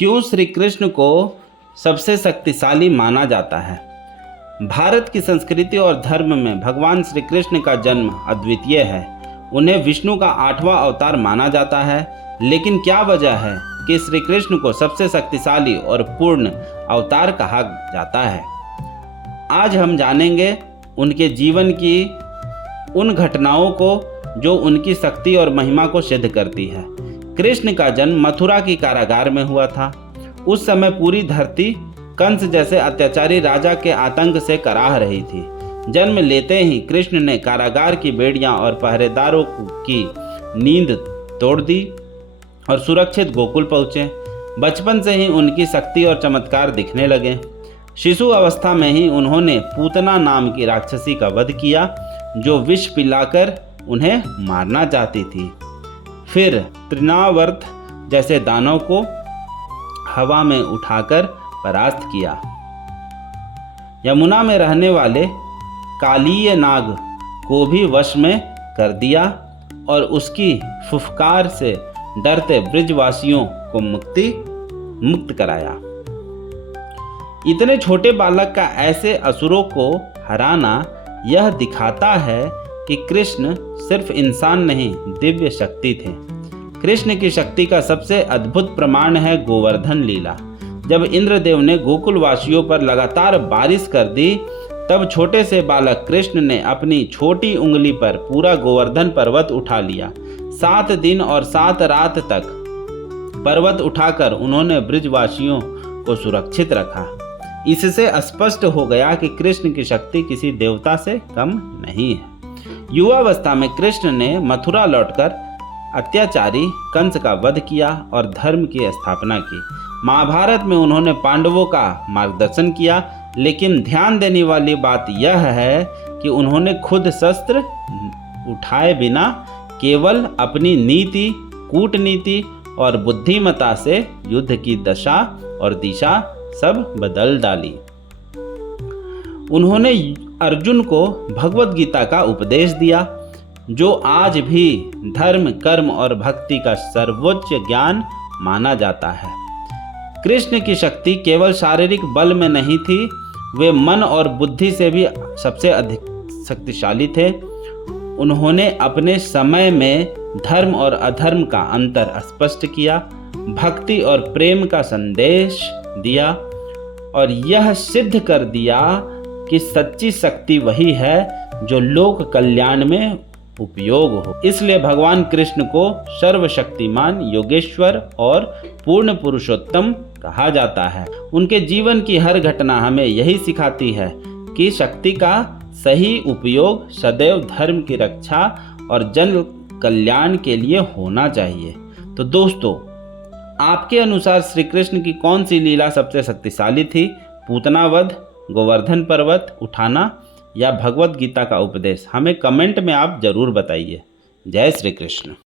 क्यों श्री कृष्ण को सबसे शक्तिशाली माना जाता है? भारत की संस्कृति और धर्म में भगवान श्री कृष्ण का जन्म अद्वितीय है। उन्हें विष्णु का 8वां अवतार माना जाता है। लेकिन क्या वजह है कि श्री कृष्ण को सबसे शक्तिशाली और पूर्ण अवतार कहा जाता है? आज हम जानेंगे उनके जीवन की उन घटनाओं को जो उनकी शक्ति और महिमा को सिद्ध करती है। कृष्ण का जन्म मथुरा की कारागार में हुआ था। उस समय पूरी धरती कंस जैसे अत्याचारी राजा के आतंक से कराह रही थी। जन्म लेते ही कृष्ण ने कारागार की बेड़ियां और पहरेदारों की नींद तोड़ दी और सुरक्षित गोकुल पहुँचे। बचपन से ही उनकी शक्ति और चमत्कार दिखने लगे। शिशु अवस्था में ही उन्होंने पूतना नाम की राक्षसी का वध किया, जो विष पिलाकर उन्हें मारना चाहती थी। फिर तृणावर्त जैसे दानव को हवा में उठाकर परास्त किया। यमुना में रहने वाले कालीय नाग को भी वश में कर दिया और उसकी फुफकार से डरते ब्रजवासियों को मुक्त कराया। इतने छोटे बालक का ऐसे असुरों को हराना यह दिखाता है कि कृष्ण सिर्फ इंसान नहीं, दिव्य शक्ति थे। कृष्ण की शक्ति का सबसे अद्भुत प्रमाण है गोवर्धन लीला। जब इंद्रदेव ने गोकुल वासियों पर लगातार बारिश कर दी, तब छोटे से बालक कृष्ण ने अपनी छोटी उंगली पर पूरा गोवर्धन पर्वत उठा लिया। 7 दिन और 7 रात तक पर्वत उठाकर उन्होंने ब्रजवासियों को सुरक्षित रखा। इससे स्पष्ट हो गया कि कृष्ण की शक्ति किसी देवता से कम नहीं है। युवावस्था में कृष्ण ने मथुरा लौटकर अत्याचारी कंस का वध किया और धर्म की स्थापना की। महाभारत में उन्होंने पांडवों का मार्गदर्शन किया, लेकिन ध्यान देने वाली बात यह है कि उन्होंने खुद शस्त्र उठाए बिना केवल अपनी नीति, कूटनीति और बुद्धिमत्ता से युद्ध की दशा और दिशा सब बदल डाली। उन्होंने अर्जुन को भगवत गीता का उपदेश दिया, जो आज भी धर्म, कर्म और भक्ति का सर्वोच्च ज्ञान माना जाता है। कृष्ण की शक्ति केवल शारीरिक बल में नहीं थी, वे मन और बुद्धि से भी सबसे अधिक शक्तिशाली थे। उन्होंने अपने समय में धर्म और अधर्म का अंतर स्पष्ट किया, भक्ति और प्रेम का संदेश दिया और यह सिद्ध कर दिया कि सच्ची शक्ति वही है जो लोक कल्याण में उपयोग हो। इसलिए भगवान कृष्ण को सर्वशक्तिमान, योगेश्वर और पूर्ण पुरुषोत्तम कहा जाता है। उनके जीवन की हर घटना हमें यही सिखाती है कि शक्ति का सही उपयोग सदैव धर्म की रक्षा और जन कल्याण के लिए होना चाहिए। तो दोस्तों, आपके अनुसार श्री कृष्ण की कौन सी लीला सबसे शक्तिशाली थी? पूतना वध, गोवर्धन पर्वत उठाना या भगवत गीता का उपदेश? हमें कमेंट में आप जरूर बताइए। जय श्री कृष्ण।